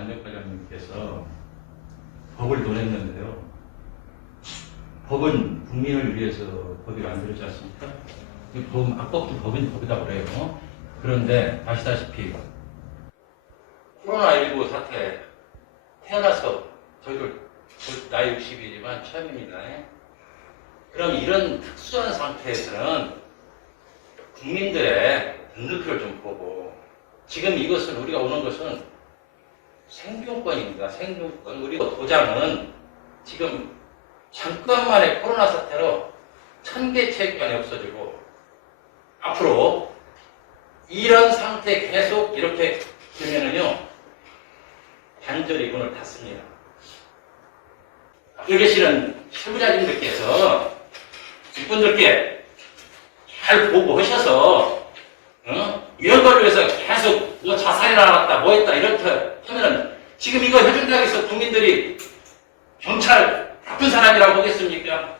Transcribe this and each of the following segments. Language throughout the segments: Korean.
안전과장님께서 법을 논했는데요. 법은 국민을 위해서 법이 만들어지지 않습니까? 악법도 법은 법이다 그래요. 그런데 아시다시피 코로나19 사태 태어나서 저희들 나이 60이지만 처음입니다. 그럼 이런 특수한 상태에서는 국민들의 눈높이를 좀 보고, 지금 이것을 우리가 오는 것은 생존권입니다. 생존권. 우리 도장은 지금 잠깐만의 코로나 사태로 1000개 체육관이 없어지고, 앞으로 이런 상태 계속 이렇게 되면은요, 단절이 문을 닫습니다. 여기 계시는 실무자님들께서 이분들께 잘 보고하셔서, 이런 걸 위해서 계속 뭐 자살이 나왔다, 뭐 했다, 이렇게 하면은 지금 이거 해준다고 해서 국민들이 경찰 나쁜 사람이라고 보겠습니까?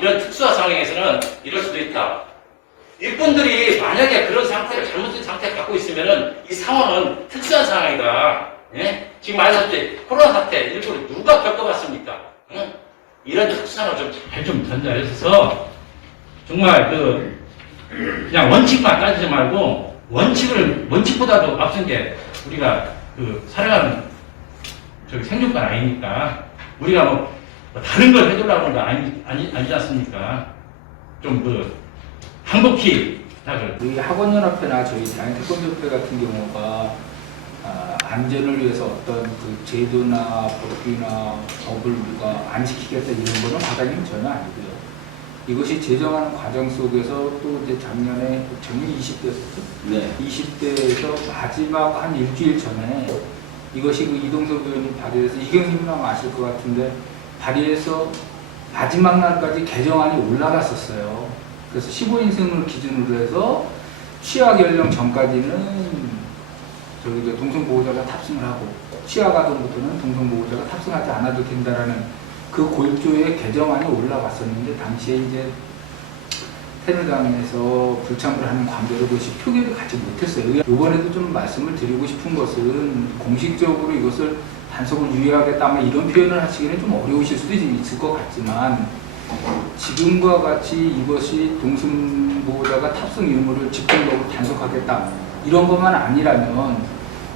이런 특수한 상황에서는 이럴 수도 있다. 이분들이 만약에 그런 상태를 잘못된 상태를 갖고 있으면은 이 상황은 특수한 상황이다. 예? 지금 말했듯이 코로나 사태 일부러 누가 겪어봤습니까? 이런 특수상을 좀 잘 좀 전달해서 정말 그냥 원칙만 따지지 말고 원칙보다도 앞선 게 우리가 살아가는 생존권 아니니까 우리가 뭐 다른 걸 해주려고 하는 거 아니지 않습니까? 좀 항복히 우리 학원연합회나 저희 대한태권도협회 같은 경우가 안전을 위해서 어떤 제도나 법규나 법을 우리가 안 지키겠다 이런 거는 과장님 전혀 아니고요. 이것이 제정하는 과정 속에서 또 이제 작년 20대였었죠? 네. 20대에서 마지막 한 일주일 전에 이것이 이동석 의원님 발의해서 이경님은 아마 아실 것 같은데 발의해서 마지막 날까지 개정안이 올라갔었어요. 그래서 15인승을 기준으로 해서 취약 연령 전까지는 저희 동성보호자가 탑승을 하고 취약 아동부터는 동성보호자가 탑승하지 않아도 된다라는 그 골조의 개정안이 올라갔었는데 당시에 이제 새누리당에서 불참을 하는 관계로 그것이 표결을 가지 못했어요. 이번에도 좀 말씀을 드리고 싶은 것은 공식적으로 이것을 단속을 유예하겠다 이런 표현을 하시기는 좀 어려우실 수도 있을 것 같지만 지금과 같이 이것이 동성보호자가 탑승 의무를 집행적으로 단속하겠다 이런 것만 아니라면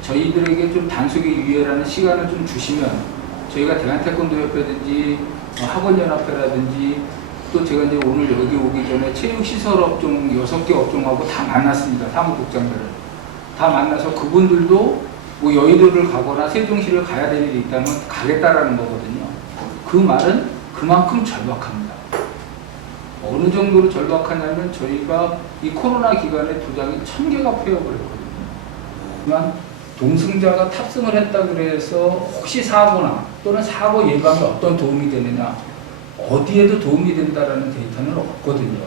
저희들에게 좀 단속의 유예라는 시간을 좀 주시면 저희가 대한태권도협회든지 학원연합회라든지 또 제가 이제 오늘 여기 오기 전에 체육시설업종 6개 업종하고 다 만났습니다. 사무국장들을 다 만나서 그분들도 뭐 여의도를 가거나 세종시를 가야 될 일이 있다면 가겠다라는 거거든요. 그 말은 그만큼 절박합니다. 어느 정도로 절박하냐면 저희가 이 코로나 기간에 도장이 1000개가 폐업을 했거든요. 하지만 동승자가 탑승을 했다 그래서 혹시 사고나 또는 사고 예방에 어떤 도움이 되느냐, 어디에도 도움이 된다라는 데이터는 없거든요.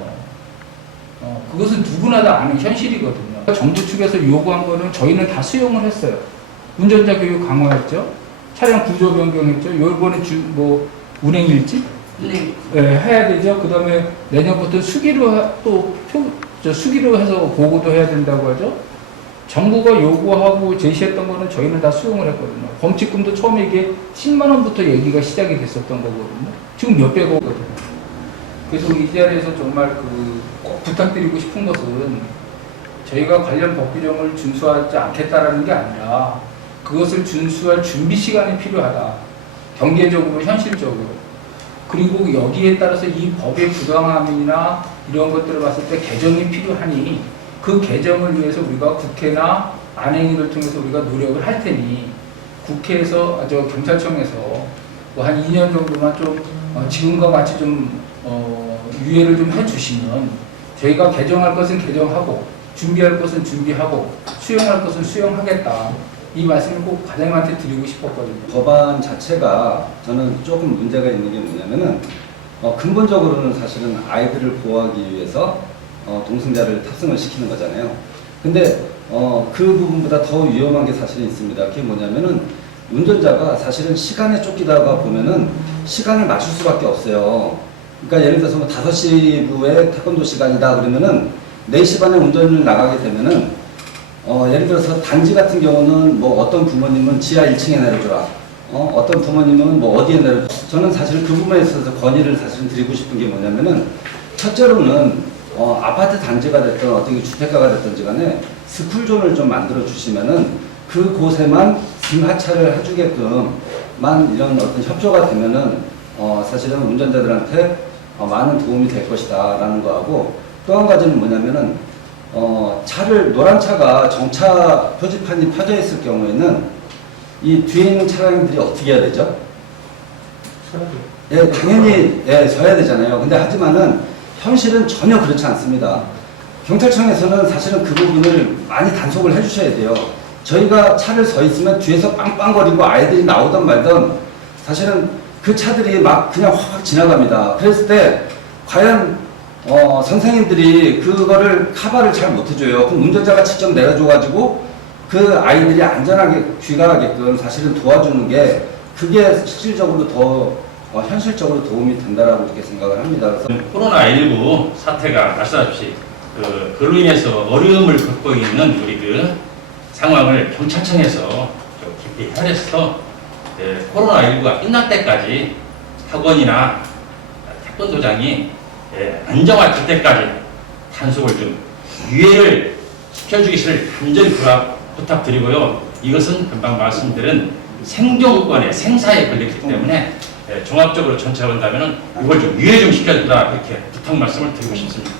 그것은 누구나 다 아는 현실이거든요. 정부 측에서 요구한 거는 저희는 다 수용을 했어요. 운전자 교육 강화했죠. 차량 구조 변경했죠. 요번에 운행 일지 해야 되죠. 그 다음에 내년부터 수기로 수기로 해서 보고도 해야 된다고 하죠. 정부가 요구하고 제시했던 거는 저희는 다 수용을 했거든요. 범칙금도 처음에 이게 10만 원부터 얘기가 시작이 됐었던 거거든요. 지금 몇백억이거든요. 그래서 이 자리에서 정말 꼭 부탁드리고 싶은 것은 저희가 관련 법 규정을 준수하지 않겠다라는 게 아니라 그것을 준수할 준비 시간이 필요하다. 경제적으로, 현실적으로. 그리고 여기에 따라서 이 법의 부당함이나 이런 것들을 봤을 때 개정이 필요하니 그 개정을 위해서 우리가 국회나 안행위를 통해서 우리가 노력을 할 테니 국회에서, 경찰청에서 뭐 한 2년 정도만 좀 지금과 같이 좀 유예를 좀 해주시면 저희가 개정할 것은 개정하고 준비할 것은 준비하고 수용할 것은 수용하겠다. 이 말씀을 꼭 과장님한테 드리고 싶었거든요. 법안 자체가 저는 조금 문제가 있는 게 뭐냐면은 근본적으로는 사실은 아이들을 보호하기 위해서 동승자를 탑승을 시키는 거잖아요. 근데 그 부분보다 더 위험한 게 사실은 있습니다. 그게 뭐냐면은 운전자가 사실은 시간에 쫓기다가 보면은 시간을 맞출 수밖에 없어요. 그러니까 예를 들어서 뭐 5시부에 태권도 시간이다 그러면은 4시 반에 운전을 나가게 되면은 예를 들어서 단지 같은 경우는 뭐 어떤 부모님은 지하 1층에 내려줘라. 어떤 부모님은 뭐 어디에 내려줘. 저는 사실 그 부분에 있어서 건의를 사실 드리고 싶은 게 뭐냐면은 첫째로는 아파트 단지가 됐든 어떤 게 주택가가 됐든지 간에 스쿨존을 좀 만들어 주시면은 그곳에만 승하차를 해주게끔만 이런 어떤 협조가 되면은 사실은 운전자들한테 많은 도움이 될 것이다 라는 거하고 또 한 가지는 뭐냐면은 노란 차가 정차 표지판이 펴져 있을 경우에는 이 뒤에 있는 차량들이 어떻게 해야 되죠? 예, 당연히 서야 되잖아요. 근데 하지만은 현실은 전혀 그렇지 않습니다. 경찰청에서는 사실은 그 부분을 많이 단속을 해주셔야 돼요. 저희가 차를 서 있으면 뒤에서 빵빵거리고 아이들이 나오던 말던 사실은 그 차들이 막 그냥 확 지나갑니다. 그랬을 때 과연 선생님들이 그거를 카바를 잘 못해줘요. 그럼 운전자가 직접 내려줘가지고 그 아이들이 안전하게 귀가하게끔 사실은 도와주는 게 그게 실질적으로 더 현실적으로 도움이 된다라고 이렇게 생각을 합니다. 그래서 코로나19 사태가 아시다시피 그로 인해서 어려움을 겪고 있는 우리 그 상황을 경찰청에서 좀 깊이 헤아려서 코로나19가 끝날 때까지 학원이나 태권도장이 안정화 될 때까지 단속을 좀 유예를 시켜주기를 간절히 부탁드리고요. 이것은 금방 말씀드린 생존권의 생사에 걸렸기 때문에 종합적으로 전체를 한다면 이걸 좀 유예 좀 시켜달라 이렇게 부탁 말씀을 드리고 싶습니다.